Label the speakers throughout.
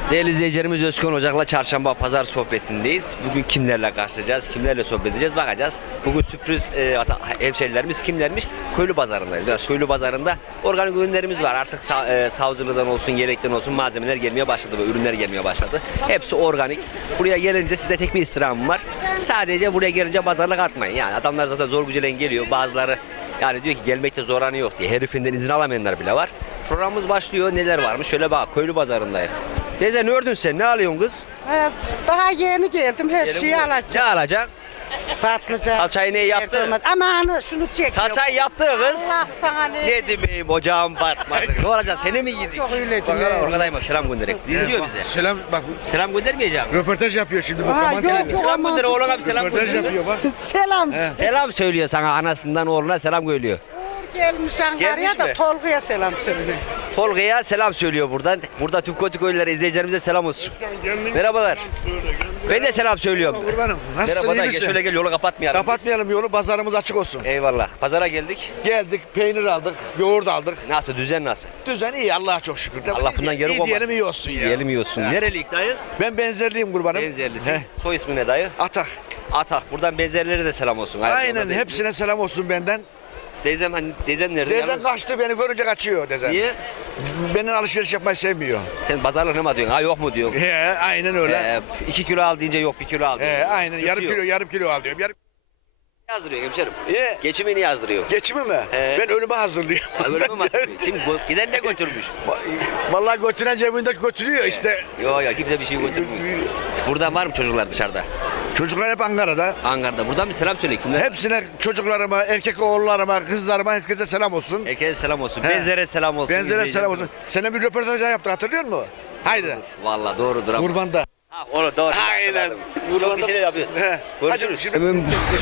Speaker 1: Değerli izleyicilerimiz, Özkan Ocak'la çarşamba pazar sohbetindeyiz. Bugün kimlerle karşılayacağız, kimlerle sohbet edeceğiz bakacağız. Bugün sürpriz hemşerilerimiz kimlermiş? Köylü pazarındayız. Biraz köylü pazarında organik ürünlerimiz var. Artık savcılıdan olsun, yelekten olsun malzemeler gelmeye başladı ve ürünler gelmeye başladı. Hepsi organik. Buraya gelince size tek bir istirhamım var. Sadece buraya gelince pazarlık atmayın. Yani adamlar zaten zor gücüyle geliyor. Bazıları yani diyor ki gelmekte zorlanıyor yok diye. Herifinden izin alamayanlar bile var. Programımız başlıyor. Neler varmış? Şöyle bak, köylü pazarındayız. Teyze ne ördün sen? Ne alıyorsun kız?
Speaker 2: Daha yeni geldim, her şeyi
Speaker 1: Ne
Speaker 2: alacağım.
Speaker 1: alacaksın?
Speaker 2: Patlıcan.
Speaker 1: Salçayı ne yaptı?
Speaker 2: Aman şunu çek.
Speaker 1: Salçayı yaptı kız.
Speaker 2: Allah sana ne?
Speaker 1: Ne demeyim ocağım batmasın. Ne olacak? Seni mi yedik?
Speaker 2: Yok öyle
Speaker 1: Bak
Speaker 2: deme.
Speaker 1: orgadayım bak, selam gönderek. İzliyor bize.
Speaker 3: Selam bak,
Speaker 1: Selam göndermeyeceğim.
Speaker 3: röportaj yapıyor şimdi bu
Speaker 2: Aa,
Speaker 3: kaman
Speaker 2: yok,
Speaker 3: televizyon.
Speaker 2: yok.
Speaker 1: Selam gönder oğluna, bir selam
Speaker 3: Röportaj
Speaker 1: gönder.
Speaker 3: yapıyor bak.
Speaker 2: Selam.
Speaker 1: Selam söylüyor sana, anasından oğluna selam söylüyor.
Speaker 2: Uğur gelmiş Ankara'ya
Speaker 1: Gelmiş mi?
Speaker 2: da Tolga'ya selam söyle.
Speaker 1: Tolga'ya selam söylüyor buradan. Burada tüm kötü köylülere, izleyicilerimize selam olsun. Merhabalar. Ben de selam söylüyorum.
Speaker 3: Kurbanım, nasılsın,
Speaker 1: Merhaba
Speaker 3: iyi
Speaker 1: da
Speaker 3: misin?
Speaker 1: şöyle gel, yolu kapatmayalım.
Speaker 3: Kapatmayalım yolu, pazarımız açık olsun.
Speaker 1: Eyvallah. Pazara geldik.
Speaker 3: Geldik, peynir aldık, yoğurt aldık.
Speaker 1: Nasıl, düzen nasıl?
Speaker 3: Düzen iyi, Allah'a çok şükür.
Speaker 1: Allah bundan geri
Speaker 3: iyi
Speaker 1: olmasın.
Speaker 3: diyelim, iyi olsun ya.
Speaker 1: Diyelim iyi olsun. Nereliyik dayı?
Speaker 3: Ben benzerliyim kurbanım.
Speaker 1: Benzerlisin.
Speaker 3: Heh,
Speaker 1: Soy ismi ne dayı?
Speaker 3: Atak.
Speaker 1: Atak. Buradan benzerlere de selam olsun.
Speaker 3: Aynen, hepsine selam olsun benden.
Speaker 1: Teyzem, hani teyzem nerede?
Speaker 3: Dezen kaçtı, beni görünce kaçıyor dezen.
Speaker 1: Niye?
Speaker 3: Benim alışveriş yapmayı sevmiyor.
Speaker 1: Sen pazarlık ne mi diyorsun? Ha yok mu diyorsun?
Speaker 3: He, aynen öyle.
Speaker 1: 2 kilo al deyince yok 1 kilo al diyor.
Speaker 3: He, aynen,
Speaker 1: Kısıyor.
Speaker 3: yarım kilo al diyorum.
Speaker 1: Yazdırıyor hemşerim.
Speaker 3: He,
Speaker 1: Geçimini yazdırıyor.
Speaker 3: geçimi mi?
Speaker 1: He.
Speaker 3: Ben ölüme hazırlıyorum.
Speaker 1: Öyle mi hatırlıyor? Kim giden ne götürmüş?
Speaker 3: Vallahi götüren cebinde götürüyor işte.
Speaker 1: Yok kimse bir şey götürmüyor. Buradan var mı çocuklar dışarıda?
Speaker 3: Çocuklar hep Ankara'da.
Speaker 1: Ankara'da. Buradan bir selam söyle. Kimler?
Speaker 3: Hepsine, çocuklarıma, erkek oğullarıma, kızlarıma, herkese selam olsun.
Speaker 1: Herkese selam olsun.
Speaker 3: He.
Speaker 1: Benzere selam olsun.
Speaker 3: Benzere selam olsun. Seninle bir röportaj yaptık, hatırlıyor musun? Haydi.
Speaker 1: Vallahi doğrudur ama.
Speaker 3: Kurbanda.
Speaker 1: Ha, onu doğru.
Speaker 3: Aynen.
Speaker 1: Çok işini yapıyorsun.
Speaker 3: He.
Speaker 1: Görüşürüz.
Speaker 3: Hadi şimdi-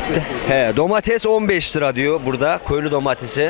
Speaker 1: He, domates 15 lira diyor burada. Köylü domatesi.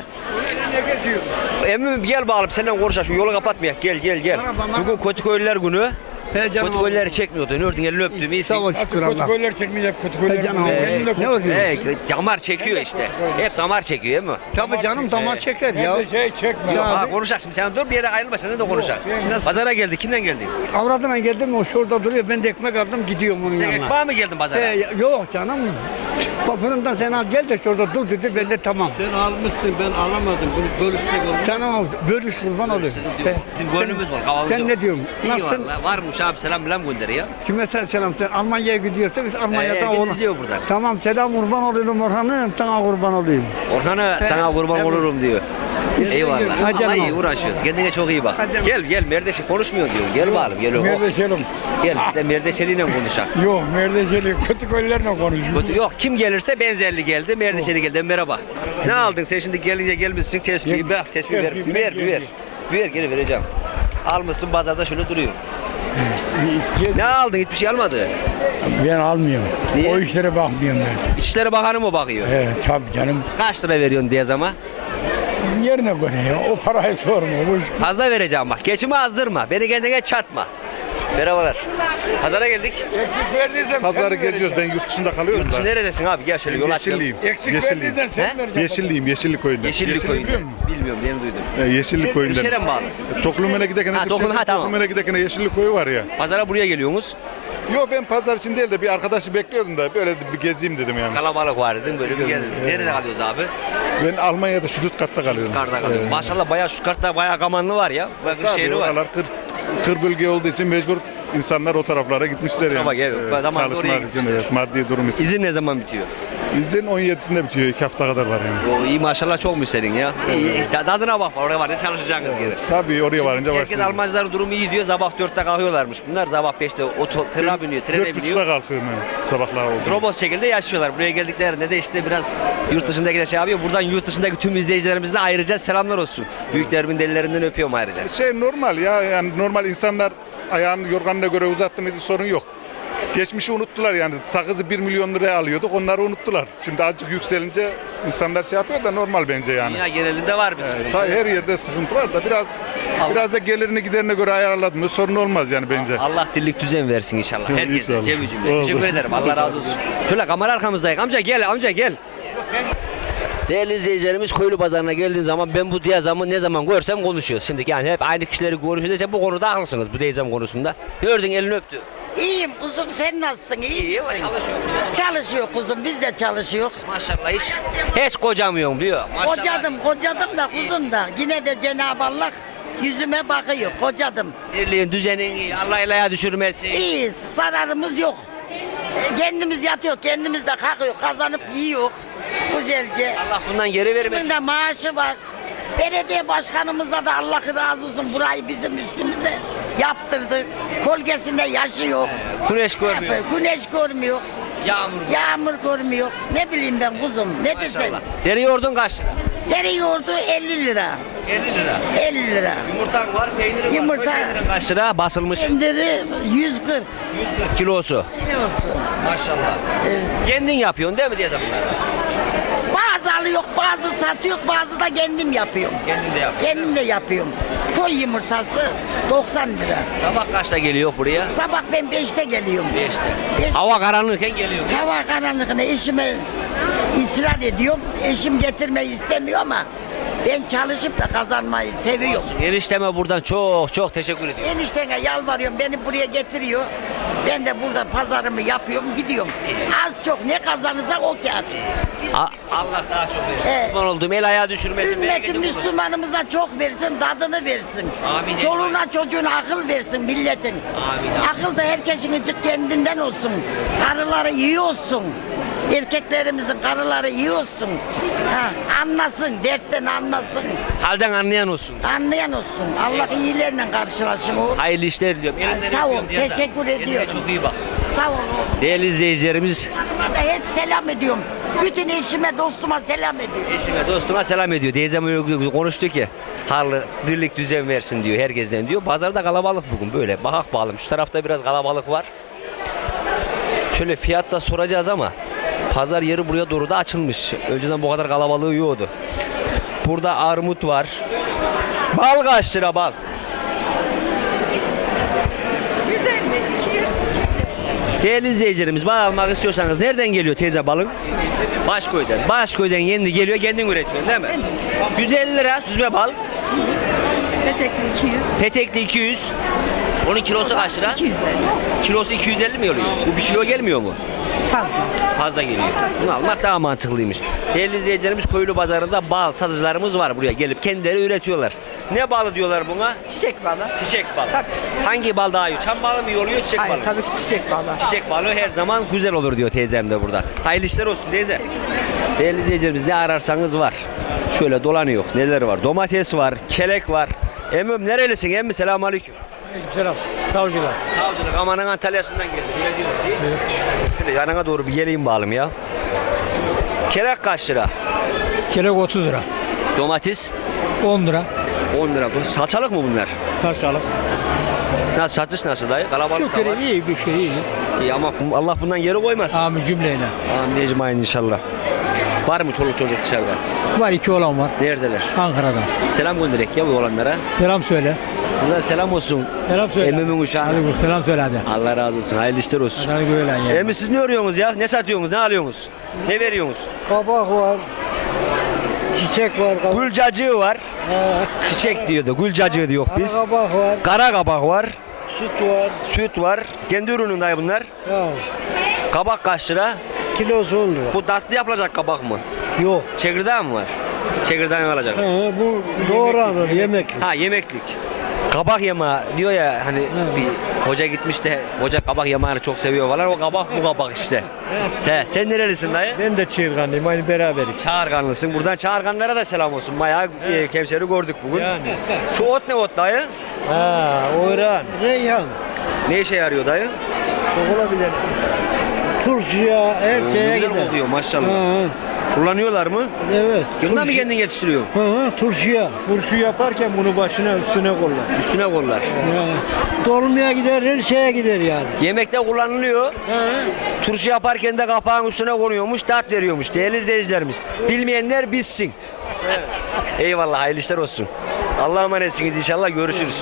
Speaker 1: Emmim gel bakalım, seninle konuşalım. Şu yolu kapatmayak. Gel. Bugün kötü köylüler günü. Kötü köylüleri çekmiyordu. Nördün elini öptüm. İyisin.
Speaker 4: Sağ ol şükür Allah.
Speaker 5: Protokoller çekmeyecek, protokoller.
Speaker 4: Canım, ne oluyor?
Speaker 1: Damar çekiyor işte. Hep damar çekiyor değil mi?
Speaker 4: Tabii canım damar çeker ya.
Speaker 5: Nerede şey çekme.
Speaker 4: Ya.
Speaker 1: Ha, konuşak şimdi. Sen dur bir yere ayrılma. Sen de konuşak. Pazara geldik. Kimden geldin?
Speaker 4: Avradına geldim o şurada duruyor. Ben de ekmek aldım gidiyorum onun
Speaker 1: Tek
Speaker 4: yanına.
Speaker 1: ekmeğe mi geldin pazara?
Speaker 4: Yok canım. Fırından sen al gel de şurada dur dedi. Ben de tamam.
Speaker 6: Sen almışsın, ben alamadım. Bunu bölüşsek olur.
Speaker 4: Sen al bölüş kurban olayım.
Speaker 1: Bizim gönlümüz var. Kavamız
Speaker 4: Sen
Speaker 1: yok.
Speaker 4: ne diyorsun?
Speaker 1: İyi
Speaker 4: Nasılsın?
Speaker 1: vallahi. Varmış abi, selam bilen gönder ya.
Speaker 4: Kime sen selam? Sen Almanya'ya gidiyorsun. Biz Almanya'da
Speaker 1: herkes
Speaker 4: onu.
Speaker 1: izliyor buradan.
Speaker 4: Tamam selam kurban olayım Orhan'ım. Sana kurban olayım.
Speaker 1: Orhan'a sana kurban olurum diyor. Eyvallah.
Speaker 4: Hadi canım.
Speaker 1: Vallahi iyi uğraşıyoruz. Kendine çok iyi bak.
Speaker 4: Hadi canım.
Speaker 1: Gel Merdeşi konuşmuyor diyor. Gel bakalım gel.
Speaker 5: Merdeşelim.
Speaker 1: Gel de Merdeşeli'yle konuşak.
Speaker 5: Yok, Merdeşeli protokollerle konuşuyor.
Speaker 1: Yok kim gelirse benzerli geldi. Merdeşeli geldi. Merhaba. Ne aldın sen şimdi gelince gelmişsin tespihi bırak tespihi ver. Bir ver geri vereceğim. Almışsın pazarda şöyle duruyor. Ne aldın? Hiçbir şey almadı.
Speaker 5: Ben almıyorum.
Speaker 1: Niye?
Speaker 5: O işlere bakmıyorum ben.
Speaker 1: İçişleri Bakanı mı bakıyor?
Speaker 5: Evet tabii canım.
Speaker 1: Kaç lira veriyorsun diye zaman?
Speaker 5: Yerine göre ya. O parayı sorma. Bu iş.
Speaker 1: Fazla vereceğim bak. Geçimi azdırma. Beni kendine çatma. Merhabalar. Pazara geldik.
Speaker 5: Eksik verdiysen
Speaker 7: Pazarı geziyoruz. Ben yurt dışında kalıyorum
Speaker 1: Yurt dışı
Speaker 7: da.
Speaker 1: neredesin abi? Gel şöyle yol aç.
Speaker 7: Yeşilliyim.
Speaker 5: Eksik
Speaker 7: Yeşilliyim.
Speaker 5: verdiysen sen
Speaker 1: He?
Speaker 5: vereceksin.
Speaker 7: Yeşilliyim. Yeşilli köyünde.
Speaker 1: Yeşillik
Speaker 7: biliyor
Speaker 1: köyünde.
Speaker 7: musun?
Speaker 1: Bilmiyorum, yeni duydum.
Speaker 7: Yeşilli köyünde.
Speaker 1: İçeri mi bağlı?
Speaker 7: Toklumene giderken
Speaker 1: Ha, tamam.
Speaker 7: Toklumene giderken Yeşilli koyu var ya.
Speaker 1: Pazara buraya geliyorsunuz.
Speaker 7: Yo ben pazar için değil de bir arkadaşı bekliyordum da böyle bir gezeyim dedim yani.
Speaker 1: Kalabalık var dedim, böyle bir geldim. Nerede kalıyoruz abi?
Speaker 7: Ben Almanya'da Stuttgart'ta kalıyorum.
Speaker 1: Stuttgart'ta kalıyoruz. Maşallah bayağı Stuttgart'ta bayağı kamanlı var ya. Bakın
Speaker 7: Tabii
Speaker 1: şeyli var.
Speaker 7: oralar kır bölge olduğu için mecbur insanlar o taraflara gitmişler yani.
Speaker 1: Ama evet, zamanında oraya
Speaker 7: çalışmak için,
Speaker 1: gitmişler.
Speaker 7: evet, maddi durum için.
Speaker 1: İzin ne zaman bitiyor?
Speaker 7: İzin 17'sinde bitiyor. 2 hafta kadar var yani.
Speaker 1: O iyi maşallah çokmuş senin ya. İyi. Tadına bak, oraya var ya çalışacaksınız geri.
Speaker 7: Tabii oraya varınca
Speaker 1: Herkes
Speaker 7: başlıyor.
Speaker 1: Almancıların durumu iyi diyor. Sabah 4'te kalkıyorlarmış. Bunlar sabah 5'te trene biniyor, trene
Speaker 7: 4.30'da
Speaker 1: biniyor.
Speaker 7: kalkıyorum yani sabahlar oldu.
Speaker 1: Robot şekilde yaşıyorlar. Buraya geldiklerinde de işte biraz yurt dışındakiler şey yapıyor. Buradan yurt dışındaki tüm izleyicilerimizle ayrıca selamlar olsun. Büyüklerimin ellerinden öpüyorum ayrıca.
Speaker 7: Şey normal ya, yani normal insanlar ayağını yorganına göre uzattı mıydı sorun yok. Geçmişi unuttular yani. Sakızı 1 milyon liraya alıyorduk, onları unuttular. Şimdi azıcık yükselince insanlar şey yapıyor da normal bence yani.
Speaker 1: Dünya genelinde var bir sıkıntı.
Speaker 7: Her yerde sıkıntı var da biraz da gelirini giderine göre ayarladım mı sorun olmaz yani bence.
Speaker 1: Allah dirlik düzen versin inşallah. Herkese,
Speaker 7: İnşallah.
Speaker 1: Cem'cimle.
Speaker 7: Oldu.
Speaker 1: Teşekkür ederim. Allah razı olsun. Şöyle kamera arkamızdayız. Amca gel. Değerli izleyicilerimiz Koyulu Pazarı'na geldiğin zaman ben bu teyzemi ne zaman görsem konuşuyoruz. Şimdi yani hep aynı kişileri konuşuyorsa bu konuda haklısınız bu teyzem konusunda. Gördün elini öptü.
Speaker 2: İyiyim kuzum, sen nasılsın?
Speaker 1: İyi ama çalışıyor.
Speaker 2: Çalışıyor kuzum, biz de çalışıyor.
Speaker 1: Maşallah hiç kocamıyorum diyor. Maşallah.
Speaker 2: Kocadım da kuzum da. Yine de Cenab-ı Allah yüzüme bakıyor, kocadım.
Speaker 1: Birliğin düzenin iyi. Allah ilaya düşürmesin.
Speaker 2: İyiyiz, zararımız yok. Kendimiz yatıyor, kendimiz de kalkıyor, kazanıp yiyor. Güzelce.
Speaker 1: Allah bundan geri vermesin.
Speaker 2: Bunun da maaşı var. Belediye başkanımıza da Allah razı olsun, burayı bizim üstümüze yaptırdı. Kolgesinde yaşıyor.
Speaker 1: Güneş görmüyor.
Speaker 2: Güneş görmüyor.
Speaker 1: Yağmur.
Speaker 2: Yağmur görmüyor. Ne bileyim ben kuzum, ne desem.
Speaker 1: Maşallah. Deri yoğurdun kaç lira?
Speaker 2: Deri yoğurdu 50 lira.
Speaker 1: 50 lira.
Speaker 2: 50 lira.
Speaker 1: Yumurtan var, peynirin var.
Speaker 2: Yumurta-
Speaker 1: Peynirin kaç lira? Basılmış.
Speaker 2: Kendiri 140
Speaker 1: 140 kilosu.
Speaker 2: kilosu.
Speaker 1: Maşallah. Kendin yapıyorsun değil mi diye bunları?
Speaker 2: Bazı alıyor, bazı satıyor, bazı da kendim yapıyorum.
Speaker 1: Kendin de yapıyorsun.
Speaker 2: Kendim de yapıyorum. Koy yumurtası 90 lira.
Speaker 1: Sabah kaçta geliyor buraya?
Speaker 2: Sabah ben 5'te geliyorum.
Speaker 1: 5'te.
Speaker 2: Beş-
Speaker 1: Hava karanlıkken geliyor.
Speaker 2: Hava karanlığına eşime ısrar ediyorum. Eşim getirmeyi istemiyor ama ben çalışıp da kazanmayı seviyorum.
Speaker 1: Enişteme buradan çok teşekkür ediyorum.
Speaker 2: Eniştene yalvarıyorum, beni buraya getiriyor. Ben de burada pazarımı yapıyorum, gidiyorum. Az çok ne kazanırsa o kâr.
Speaker 1: Allah daha çok versin.
Speaker 2: Evet.
Speaker 1: Müslüman olduğum el ayağı düşürmesin.
Speaker 2: Ümmeti
Speaker 1: bereketi bulsun.
Speaker 2: Müslümanımıza çok versin, tadını versin.
Speaker 1: Amin.
Speaker 2: Çoluğuna çocuğuna akıl versin milletin.
Speaker 1: Amin.
Speaker 2: Akıl da herkesin icik kendinden olsun. Karıları iyi olsun. Erkeklerimizin karıları iyi olsun. Ha, anlasın, dertten anlasın.
Speaker 1: Halden anlayan olsun.
Speaker 2: Anlayan olsun. Allah iyilerle karşılaşın o.
Speaker 1: Hayırlı işler diliyorum. Elinden
Speaker 2: Sağ ol,
Speaker 1: öpüyorum diye de.
Speaker 2: teşekkür
Speaker 1: Kendine
Speaker 2: ediyorum.
Speaker 1: çok iyi bak.
Speaker 2: Sağ ol.
Speaker 1: Değerli izleyicilerimiz,
Speaker 2: Hanıma da hep selam ediyorum. Bütün eşime, dostuma selam ediyorum.
Speaker 1: eşime, dostuma selam ediyor. Teyzem öyle konuştu ki, harlı, dirlik düzen versin diyor herkesten diyor. Pazarda kalabalık bugün böyle. Bakak bakalım. Şu tarafta biraz kalabalık var. Şöyle fiyat da soracağız ama pazar yeri buraya doğru da açılmış. Önceden bu kadar kalabalığı yoktu. Burada armut var. Bal kaç lira bal?
Speaker 8: 150, 200.
Speaker 1: Değerli izleyicilerimiz, bal almak istiyorsanız nereden geliyor teyze balın? Başköy'den. Başköy'den kendi geliyor, kendin üretiyorsun değil mi? 150 lira süzme bal.
Speaker 8: Petekli 200.
Speaker 1: Petekli 200. Onun kilosu kaç lira?
Speaker 8: 250.
Speaker 1: Kilosu 250 mi oluyor? Bu bir kilo gelmiyor mu?
Speaker 8: Fazla.
Speaker 1: Fazla geliyor. Bunu almak daha mantıklıymış. Değerli izleyicilerimiz, Koyulu Pazarı'nda bal satıcılarımız var buraya gelip kendileri üretiyorlar. Ne balı diyorlar buna?
Speaker 8: Çiçek balı.
Speaker 1: Çiçek balı.
Speaker 8: Tabii.
Speaker 1: Hangi bal daha iyi? Çam balı mı iyi oluyor, çiçek balı
Speaker 8: Hayır
Speaker 1: mı?
Speaker 8: tabii ki çiçek balı.
Speaker 1: Çiçek balığı her zaman güzel olur diyor teyzem de burada. Hayırlı işler olsun teyze. Değerli izleyicilerimiz, ne ararsanız var. Şöyle dolanıyor. Neler var? Domates var, kelek var. Emmim nerelisin emmi? Selamun aleyküm.
Speaker 4: Selam. Savcılar.
Speaker 1: Savcılık Aman'ın Antalya'sından geldi. Öyle diyoruz değil mi? Şöyle yanına doğru bir geleyim bakalım ya. Kelek kaç lira?
Speaker 4: Kelek 30 lira.
Speaker 1: Domates
Speaker 4: 10 lira.
Speaker 1: 10 lira. Bu salçalık mı bunlar?
Speaker 4: Sarçalık.
Speaker 1: Nasıl, satış nasıl dayı? Kalabalık
Speaker 4: Çok
Speaker 1: da var.
Speaker 4: iyi bir şey iyi.
Speaker 1: İyi ama Allah bundan yeri koymasın.
Speaker 4: Amin cümleyle.
Speaker 1: Amin diyeceğim inşallah. Var mı çoluk çocuk dışarıda?
Speaker 4: Var 2 olan var.
Speaker 1: Neredeler?
Speaker 4: Ankara'da.
Speaker 1: Selam gönderek ya bu olanlara.
Speaker 4: Selam söyle.
Speaker 1: Buradan selam olsun.
Speaker 4: Selam söyle.
Speaker 1: Emmimin uşağı.
Speaker 4: Hadi bu selam söyle hadi.
Speaker 1: Allah razı olsun. Hayırlı işler olsun.
Speaker 4: Hadi böyle ya.
Speaker 1: Emmi siz ne arıyorsunuz ya? Ne satıyorsunuz? Ne alıyorsunuz? Ne veriyorsunuz?
Speaker 6: Kabak var. Çiçek var.
Speaker 1: Gül cacığı var. Çiçek diyordu. Gül cacığı diyor biz.
Speaker 6: Kabak var.
Speaker 1: Kara kabak var.
Speaker 6: Süt var.
Speaker 1: Süt var. Kendi ürünün dayı bunlar.
Speaker 6: Ya,
Speaker 1: Kabak kaç lira?
Speaker 6: kilosu 10 lira.
Speaker 1: Bu tatlı yapılacak kabak mı?
Speaker 6: Yok.
Speaker 1: Çekirdeği mi var? Çekirdeği alacak.
Speaker 6: Bu doğranır yemek.
Speaker 1: Ha yemeklik. Kabak yemeği diyor ya hani bir hoca gitmiş de hoca kabak yemeğini çok seviyor falan, o kabak bu kabak işte. He, sen nerelisin dayı?
Speaker 6: Ben de çığırganlıyım aynı beraberik.
Speaker 1: Çağırganlısın. Buradan Çağırganlara da selam olsun. Bayağı Kevser'i gördük bugün.
Speaker 6: Yani.
Speaker 1: Şu ot ne ot dayı?
Speaker 6: Ha, Oyran. Reyhan.
Speaker 1: Ne işe yarıyor dayı?
Speaker 6: Olabilir. Turşuya, her şeye
Speaker 1: Güzel
Speaker 6: gider.
Speaker 1: kokuyor maşallah.
Speaker 6: Ha,
Speaker 1: Kullanıyorlar mı?
Speaker 6: evet.
Speaker 1: Yılda mı kendin yetiştiriyorsun?
Speaker 6: Turşuya. Turşu yaparken bunu başına üstüne kollar.
Speaker 1: Üstüne kollar.
Speaker 6: Dolmaya gider, her şeye gider yani.
Speaker 1: Yemekte kullanılıyor. Turşu yaparken de kapağın üstüne konuyormuş, tat veriyormuş. Değerli izleyicilerimiz, bilmeyenler bilsin. Eyvallah, hayırlı işler olsun. Allah'a emanetsiniz, inşallah görüşürüz.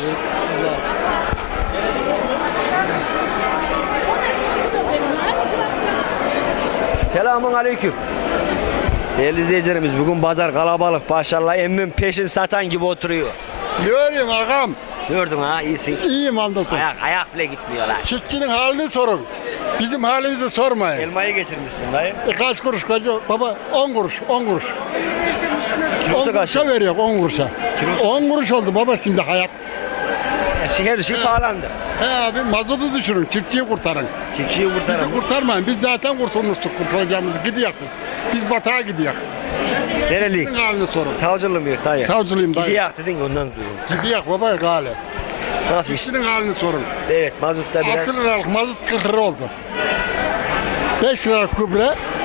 Speaker 1: Selamun aleyküm. Değerli izleyicilerimiz bugün pazar kalabalık. Maşallah emmim peşin satan gibi oturuyor.
Speaker 9: Görüyorum ağam.
Speaker 1: Gördün ha iyisin.
Speaker 9: İyiyim andolsun.
Speaker 1: Ayak bile gitmiyorlar.
Speaker 9: Çiftçinin halini sorun. Bizim halimizi sormayın.
Speaker 1: Elmayı getirmişsin dayı.
Speaker 9: Kaç kuruş koca baba? 10 kuruş, 10 kuruş. 10
Speaker 1: Kilosu kaç?
Speaker 9: kuruşa veriyor, 10 kuruşa. 10 kuruş oldu baba şimdi hayat.
Speaker 1: Her şey pahalandı.
Speaker 9: He abi mazotu düşürün, çiftçiyi kurtarın.
Speaker 1: Çiftçiyi
Speaker 9: Bizi
Speaker 1: kurtaralım.
Speaker 9: kurtarmayın. Biz zaten kurtulmuştuk, kurtulacağımız gidiyor biz. Biz batağa gidiyor.
Speaker 1: Nereli?
Speaker 9: Bizim halini sorun.
Speaker 1: Savcılığı mı yok dayı?
Speaker 9: Savcılıyım dayı.
Speaker 1: Gidiyak dedin ondan duydum.
Speaker 9: Gidiyor baba gale.
Speaker 1: Nasıl iş?
Speaker 9: Çiftçinin halini sorun.
Speaker 1: Evet mazutta biraz.
Speaker 9: 6 liralık mazot 40 lira oldu. 5 liralık gübre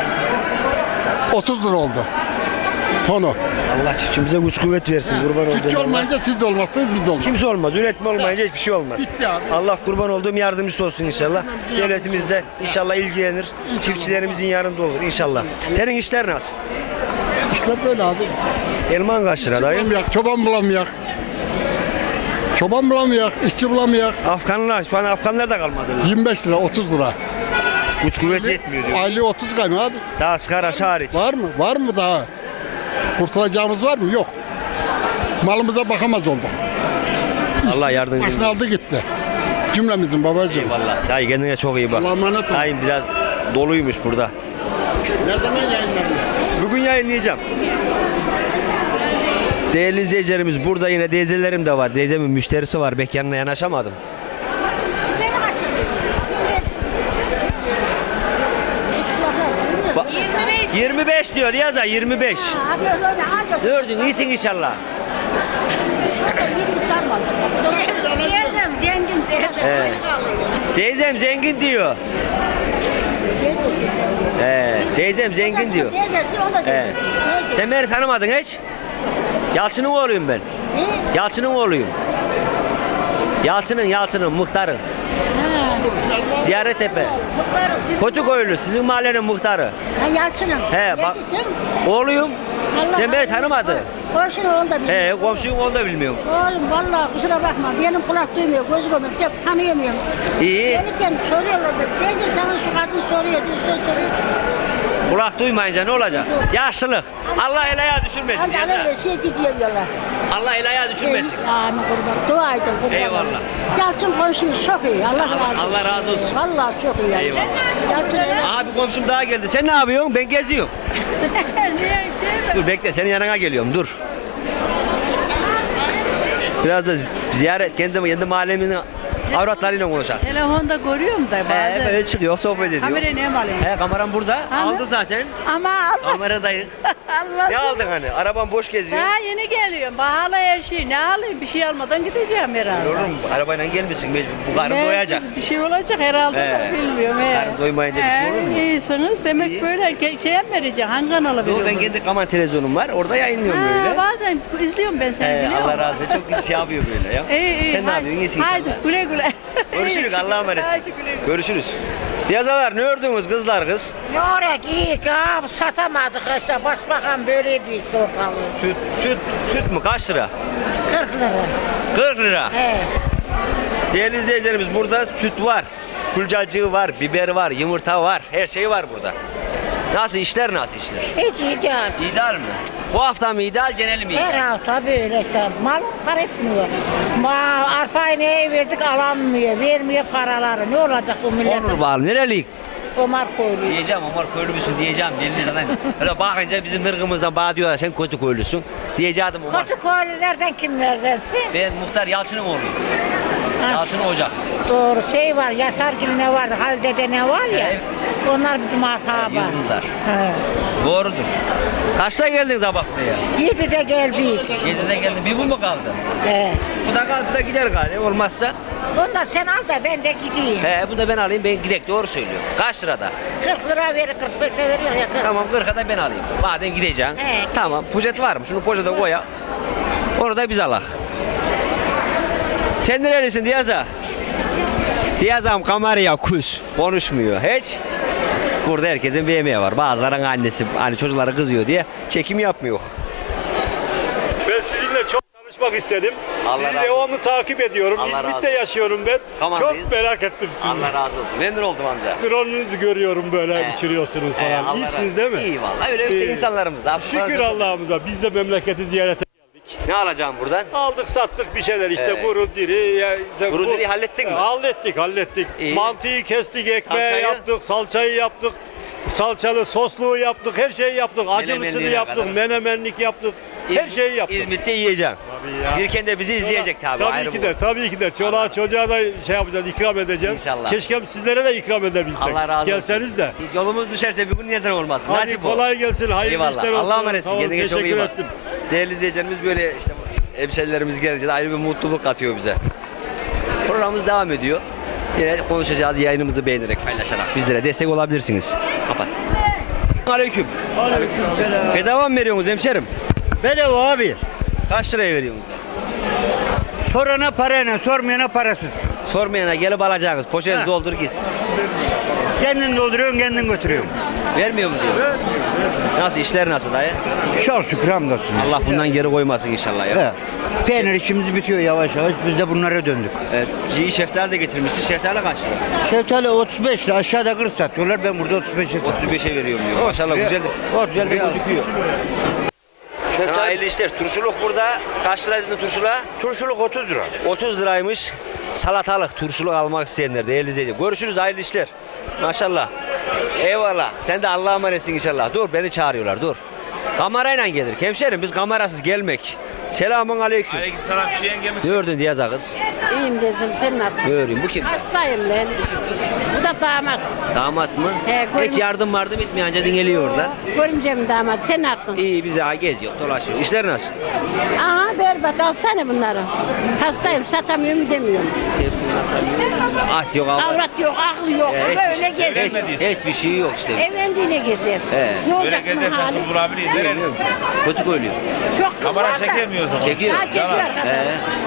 Speaker 9: 30 lira oldu. Tonu.
Speaker 1: Allah çiftçimize güç kuvvet versin kurban
Speaker 9: Çiftçi
Speaker 1: olduğum.
Speaker 9: olmayınca siz de olmazsınız biz de olmaz.
Speaker 1: Kimse olmaz. Üretme olmayınca hiçbir şey olmaz.
Speaker 9: Bitti abi.
Speaker 1: Allah kurban olduğum yardımcısı olsun inşallah. Devletimiz de inşallah ilgilenir. Çiftçilerimizin yanında olur inşallah. Senin işler nasıl?
Speaker 9: İşte böyle abi.
Speaker 1: Elman kaç lira dayı?
Speaker 9: Bulamayak, çoban bulamayak. Çoban bulamayak, işçi bulamayak.
Speaker 1: Afganlar, şu an Afganlar da kalmadı.
Speaker 9: 25 lira, 30 lira.
Speaker 1: Güç kuvvet yetmiyor diyor.
Speaker 9: Aylığı 30 kayma abi.
Speaker 1: Daha sigara hariç.
Speaker 9: Var mı? Var mı daha? Kurtulacağımız var mı? Yok. Malımıza bakamaz olduk.
Speaker 1: Allah yardımcı
Speaker 9: Başını
Speaker 1: olsun.
Speaker 9: aldı gitti. Cümlemizin babacığım.
Speaker 1: Eyvallah. Dayı kendine çok iyi bak.
Speaker 9: Allah'a emanet ol.
Speaker 1: Dayım biraz doluymuş burada.
Speaker 9: Ne zaman yayınladın?
Speaker 1: Bugün yayınlayacağım. Değerli izleyicilerimiz burada yine teyzelerim de var. Teyzemin müşterisi var. Bek yanına yanaşamadım. 25 diyor Yaza 25. Gördün iyisin inşallah.
Speaker 8: Teyzem zengin teyzem.
Speaker 1: He. Teyzem zengin diyor.
Speaker 8: Teyzesi.
Speaker 1: Teyzem zengin diyor.
Speaker 8: Teyzesi o da teyzesi. Teyzesi.
Speaker 1: Sen beni tanımadın hiç? Yalçın'ın oğluyum ben.
Speaker 8: Ne?
Speaker 1: Yalçın'ın oğluyum. Yalçın'ın muhtarı. Ziyarettepe.
Speaker 8: Muhtarı siz.
Speaker 1: Kötüköylü sizin mahallenin muhtarı.
Speaker 8: Ha Yalçın'ım.
Speaker 1: He bak.
Speaker 8: Nesisin?
Speaker 1: Oğluyum.
Speaker 8: Allah
Speaker 1: Sen beni
Speaker 8: Allah.
Speaker 1: tanımadın.
Speaker 8: Komşunu onu da bilmiyorum.
Speaker 1: Komşuyum onu da bilmiyorum.
Speaker 8: Oğlum vallahi kusura bakma. Benim kulak duymuyor, göz görmüyor. Pek tanıyamıyorum.
Speaker 1: İyi.
Speaker 8: Gelirken soruyorlar. Teyze sana şu kadın soruyor diye söz soruyor.
Speaker 1: Kulak duymayınca ne olacak? Yaşlılık. Allah el ayağı düşürmesin.
Speaker 8: Ancak
Speaker 1: Ceza.
Speaker 8: öyle şey gidiyor yola.
Speaker 1: Allah el ayağı düşürmesin.
Speaker 8: Amin kurban. Dua edin kurban.
Speaker 1: Eyvallah.
Speaker 8: Yalçın komşumuz çok iyi. Allah razı olsun.
Speaker 1: Allah razı olsun.
Speaker 8: Vallahi çok iyi.
Speaker 1: Eyvallah.
Speaker 8: Yalçın evet.
Speaker 1: Aha bir komşum daha geldi. Sen ne yapıyorsun? Ben geziyorum.
Speaker 8: Niye şey
Speaker 1: Dur bekle senin yanına geliyorum dur. Biraz da ziyaret kendi mahallemizin avratlarıyla konuşalım.
Speaker 10: Telefonda görüyorum da bazen.
Speaker 1: Böyle çıkıyor sohbet ediyor.
Speaker 10: Kamera ne mi alayım?
Speaker 1: Kameram burada.
Speaker 10: Hani?
Speaker 1: Aldı zaten.
Speaker 10: Ama almasın.
Speaker 1: Kameradayız.
Speaker 10: Almasın.
Speaker 1: Ne aldın hani? Arabam boş geziyor.
Speaker 10: Daha yeni geliyorum. Pahalı her şey. Ne alayım? Bir şey almadan gideceğim herhalde.
Speaker 1: Oğlum arabayla gelmişsin. Bu karın doyacak.
Speaker 10: Bir şey olacak herhalde.
Speaker 1: He.
Speaker 10: Bilmiyorum.
Speaker 1: Karın doymayınca bir şey olur mu?
Speaker 10: İyisiniz. Demek
Speaker 1: İyi.
Speaker 10: böyle şeye mi vereceğim? Hangi kanala
Speaker 1: Yo,
Speaker 10: veriyorum?
Speaker 1: ben kendi kaman televizyonum var. Orada yayınlıyorum böyle.
Speaker 10: Bazen izliyorum ben seni biliyor
Speaker 1: Allah
Speaker 10: musun?
Speaker 1: razı olsun. Çok şey yapıyor böyle ya.
Speaker 10: İyi.
Speaker 1: Sen ne yapıyorsun? İyisin inşallah.
Speaker 10: Haydi güle güle.
Speaker 1: Görüşürüz. Allah'a emanetsin.
Speaker 10: Haydi güle güle.
Speaker 1: Görüşürüz. Yazalar ne ördünüz kızlar kız?
Speaker 2: Ne oraya iyi ki abi satamadık işte. Başbakan böyle diyor işte ortalığı.
Speaker 1: Süt mü? Kaç lira?
Speaker 2: 40 lira.
Speaker 1: 40 lira.
Speaker 2: He.
Speaker 1: Değerli izleyicilerimiz burada süt var. Kulcacığı var, biber var, yumurta var. Her şey var burada. Nasıl işler nasıl işler?
Speaker 2: Hiç iyi değil.
Speaker 1: İdeal mi? Bu hafta mı ideal genel mi
Speaker 2: Her
Speaker 1: ideal?
Speaker 2: hafta böyle işte. Mal para etmiyor. Arpayı neye verdik alamıyor. Vermiyor paraları. Ne olacak bu
Speaker 1: Olur
Speaker 2: milletin?
Speaker 1: bakalım nereliyik?
Speaker 2: Omar koyuluyor.
Speaker 1: Diyeceğim Omar köylü müsün diyeceğim. Deli liradan. Öyle bakınca bizim ırkımızdan bana diyorlar sen kötü köylüsün. Diyeceğim Omar.
Speaker 2: Kötü koyululardan kimlerdensin?
Speaker 1: Ben muhtar Yalçın'ın oğluyum.
Speaker 2: Ha,
Speaker 1: Yalçın Ocak.
Speaker 2: Doğru şey var. Yasargil ne vardı? Halide'de ne var ya?
Speaker 1: Evet.
Speaker 2: Onlar bizim akraba.
Speaker 1: Yıldızlar.
Speaker 2: He.
Speaker 1: Doğrudur. Kaçta geldin sabah buraya?
Speaker 2: 7'de geldik.
Speaker 1: 7'de geldin. Bir bu mu kaldı?
Speaker 2: He.
Speaker 1: Bu da kaldı da gider galiba. Olmazsa.
Speaker 2: Ondan sen al da ben de gideyim.
Speaker 1: Bu da ben alayım. Ben gidek doğru söylüyor. Kaç lirada?
Speaker 2: 40 lira verir 45'e veriyor ya. 40.
Speaker 1: Tamam 40'a da ben alayım. Madem gideceksin.
Speaker 2: Evet.
Speaker 1: Tamam. Poşet var mı? Şunu poşete koya. Onu da biz alak. Sen nerelisin Diyaza? Diyazam kameraya kus. Konuşmuyor hiç. Burada herkesin bir emeği var. Bazılarının annesi hani çocukları kızıyor diye çekim yapmıyor.
Speaker 6: Ben sizinle çok Açmak istedim.
Speaker 1: Allah
Speaker 6: Sizi
Speaker 1: razı
Speaker 6: devamlı takip ediyorum.
Speaker 1: Allah razı
Speaker 6: İzmit'te
Speaker 1: olsun.
Speaker 6: yaşıyorum ben.
Speaker 1: Kaman'dayız.
Speaker 6: Çok merak ettim sizi.
Speaker 1: Allah razı olsun. Memnun oldum amca.
Speaker 6: Dronunuzu görüyorum böyle
Speaker 1: He.
Speaker 6: uçuruyorsunuz
Speaker 1: Allah
Speaker 6: falan. İyisiniz değil mi?
Speaker 1: İyi vallahi öyle işte
Speaker 6: İyi.
Speaker 1: insanlarımız da.
Speaker 6: Şükür Allah'ımıza. Biz de memleketi ziyarete geldik.
Speaker 1: Ne alacağım buradan?
Speaker 6: Aldık sattık bir şeyler işte
Speaker 1: Evet.
Speaker 6: kuru diri.
Speaker 1: Kuru diri hallettin mi?
Speaker 6: Hallettik.
Speaker 1: İyi.
Speaker 6: Mantıyı kestik, ekmeği
Speaker 1: Salçayı?
Speaker 6: yaptık, salçayı yaptık. Salçalı sosluğu yaptık, her şeyi yaptık. Acılısını
Speaker 1: Menemenliğine
Speaker 6: yaptık,
Speaker 1: kadar.
Speaker 6: menemenlik yaptık. Her şeyi yaptık.
Speaker 1: İzmit'te yiyeceksin.
Speaker 6: Tabii ya.
Speaker 1: Gelirken de bizi izleyecek tabii.
Speaker 6: Tabii ki de, tabii ki de. Çoluğa çocuğa da şey yapacağız, ikram edeceğiz.
Speaker 1: İnşallah.
Speaker 6: Keşke sizlere de ikram edebilsek.
Speaker 1: Allah razı olsun.
Speaker 6: Gelseniz de.
Speaker 1: Hiç yolumuz düşerse bir gün neden olmasın.
Speaker 6: Hadi
Speaker 1: Nasip o.
Speaker 6: kolay gelsin, hayırlı
Speaker 1: Eyvallah.
Speaker 6: işler olsun.
Speaker 1: Allah'a emanetsin.
Speaker 6: Tamam,
Speaker 1: Kendine çok iyi
Speaker 6: teşekkür
Speaker 1: bak.
Speaker 6: ettim.
Speaker 1: Değerli izleyicilerimiz böyle işte hemşerilerimiz gelince de ayrı bir mutluluk katıyor bize. Programımız devam ediyor. Yine konuşacağız, yayınımızı beğenerek, paylaşarak bizlere destek olabilirsiniz. Kapat. Aleyküm.
Speaker 4: Aleykümselam.
Speaker 1: Bedava mı veriyorsunuz hemşerim?
Speaker 4: Bedava abi.
Speaker 1: Kaç liraya veriyorsunuz?
Speaker 4: Sorana parayla, sormayana parasız.
Speaker 1: Sormayana gelip alacaksınız. Poşeti
Speaker 4: Ha.
Speaker 1: doldur git.
Speaker 4: Kendin dolduruyorsun, kendin götürüyorsun.
Speaker 1: Vermiyor mu diyor? Nasıl, işler nasıl dayı?
Speaker 4: Çok şükür hamdolsun.
Speaker 1: Allah bundan geri koymasın inşallah ya.
Speaker 4: He. Peynir işimiz bitiyor yavaş yavaş. Biz de bunlara döndük.
Speaker 1: Evet. Şeftali de getirmişsin. Şeftali kaç lira?
Speaker 4: Şeftali 35 lira. Aşağıda 40 satıyorlar. Ben burada 35'e satıyorum.
Speaker 1: 35'e veriyorum diyor. Maşallah güzel de, güzel de gözüküyor. Sana hayırlı işler. Turşuluk burada. Kaç lira dedin turşuluğa?
Speaker 4: Turşuluk 30 lira.
Speaker 1: 30 liraymış. Salatalık, turşuluk almak isteyenler değerli izleyiciler. Görüşürüz, hayırlı işler. Maşallah. Eyvallah. Sen de Allah'a emanetsin inşallah. Dur, beni çağırıyorlar, dur. Kamerayla gelir. Hemşerim biz kamerasız gelmek. Selamun aleyküm.
Speaker 3: Aleykümselam. Yengemiz.
Speaker 1: Ne gördün diye kız?
Speaker 8: İyiyim dedim, sen ne yaptın?
Speaker 1: Göreyim. Bu kim?
Speaker 8: Hastayım ben. Bu da damat.
Speaker 1: Damat mı?
Speaker 8: He,
Speaker 1: Hiç yardım etmiyor. Anca dinleniyor orada.
Speaker 8: Görümcemin damat, sen ne yaptın?
Speaker 1: İyi, biz daha geziyoruz, dolaşıyoruz. İşler nasıl?
Speaker 8: Aha berbat, alsana bunları. Hastayım, satamıyorum, gidemiyorum.
Speaker 1: Hepsini nasıl? Ah yok,
Speaker 8: Avrat yok, aklı yok. Böyle gezer.
Speaker 1: hiçbir şey yok işte.
Speaker 8: Evlendiğine gezer.
Speaker 1: He.
Speaker 8: Ne olacak bunun hali?
Speaker 3: bulabiliriz.
Speaker 1: Kötü koyuluyor.
Speaker 8: Çok
Speaker 3: Kamera
Speaker 8: kızlar da-
Speaker 3: çekemiyoruz ama.
Speaker 1: Çekiyor.
Speaker 8: Ha, çekiyor kamera.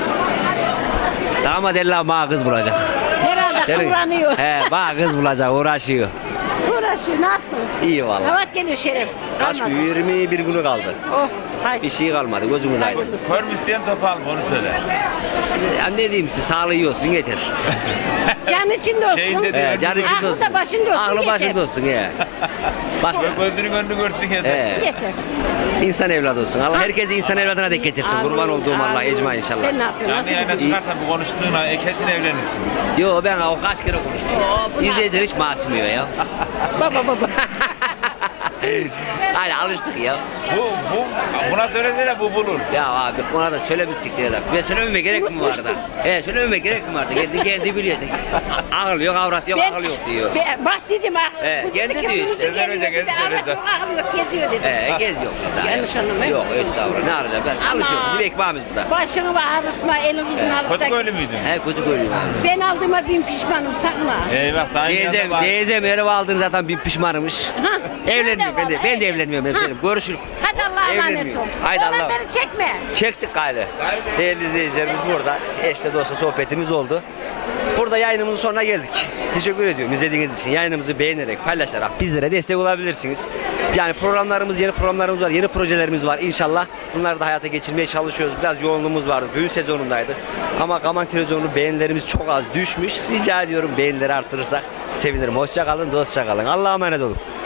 Speaker 1: Damat illa bana kız bulacak.
Speaker 8: Herhalde kıvranıyor.
Speaker 1: He, bana kız bulacak, uğraşıyor.
Speaker 8: Uğraşıyor, ne yaptın?
Speaker 1: İyi vallahi.
Speaker 8: Havat geliyor Şeref.
Speaker 1: Kaç
Speaker 8: Kalmadı.
Speaker 1: gün? 21 günü kaldı.
Speaker 8: Oh, haydi.
Speaker 1: Bir şey kalmadı, gözümüz aydın.
Speaker 3: Kör mü isteyen topal onu söyle.
Speaker 1: Ya ne diyeyim size, sağlığı iyi olsun yeter.
Speaker 8: Can içinde olsun.
Speaker 3: Şeyin dedi-
Speaker 1: He, canı içinde
Speaker 8: Aklı
Speaker 1: olsun.
Speaker 8: da başında olsun,
Speaker 1: Aklı
Speaker 8: yeter.
Speaker 1: başında olsun he. Başka.
Speaker 3: Gözünün önünü görsün yeter.
Speaker 1: He.
Speaker 8: Yeter.
Speaker 1: İnsan evladı olsun. Allah herkesi insan evladına denk getirsin.
Speaker 8: Amin,
Speaker 1: Kurban olduğum Allah
Speaker 8: amin.
Speaker 1: ecma inşallah.
Speaker 8: Sen ne yapıyorsun?
Speaker 3: Canlı yayına
Speaker 8: Nasıl
Speaker 3: çıkarsan bu konuştuğuna kesin evlenirsin.
Speaker 1: Yo ben o kaç kere konuştum.
Speaker 8: bu ne?
Speaker 1: İzleyiciler hiç masumluyor ya.
Speaker 8: Baba.
Speaker 1: Hayır alıştık ya.
Speaker 3: Buna söylesene bu bulur.
Speaker 1: Ya abi ona da söylemiştik diye adam. Ve söylememe gerek mi vardı? Söylememe gerek mi vardı? Kendi biliyor. Akıl yok, avrat yok, akıl yok diyor.
Speaker 8: Bak dedim akıl.
Speaker 1: He,
Speaker 8: Bu
Speaker 1: kendi
Speaker 8: dedi ki,
Speaker 1: diyor işte.
Speaker 8: sürüsü geliyor
Speaker 3: Önce
Speaker 8: dedi,
Speaker 3: kendi
Speaker 8: avrat
Speaker 3: söyledi.
Speaker 8: yok, akıl yok, geziyor dedi.
Speaker 1: Gez yok biz daha.
Speaker 8: Yanlış anlamayın.
Speaker 1: Yok estağfurullah. Ne arayacağım? Ben çalışıyorum. Bizim ekmeğimiz bu da.
Speaker 8: Başını ağrıtma, elinizin ağrıtma.
Speaker 3: Kötüköylü müydün?
Speaker 1: He kötü koyuyorum abi.
Speaker 8: Ben aldığıma bin pişmanım, sakma.
Speaker 3: Eyvah daha iyi yanında var.
Speaker 1: Teyzem ev aldığını zaten bir pişmanmış.
Speaker 8: Ha,
Speaker 1: Evlenmiyor.
Speaker 8: sen de
Speaker 1: Ben de
Speaker 8: vallahi
Speaker 1: evlenmiyorum
Speaker 8: Ha.
Speaker 1: hemşerim. Görüşürüz.
Speaker 8: Hadi Allah'a emanet
Speaker 1: Evlenmiyor.
Speaker 8: ol.
Speaker 1: Haydi
Speaker 8: Oğlan
Speaker 1: Allah'a.
Speaker 8: beni çekme.
Speaker 1: Çektik gayrı. Değerli izleyicilerimiz burada. Eşle dostla sohbetimiz oldu. Burada yayınımızın sonuna geldik. Teşekkür ediyorum izlediğiniz için. Yayınımızı beğenerek, paylaşarak bizlere destek olabilirsiniz. Yani yeni programlarımız var, yeni projelerimiz var inşallah. Bunları da hayata geçirmeye çalışıyoruz. Biraz yoğunluğumuz vardı. Düğün sezonundaydık. Ama Kaman Televizyonu beğenilerimiz çok az düşmüş. Rica ediyorum beğenileri artırırsak sevinirim. Hoşça kalın, dostça kalın. Allah'a emanet olun.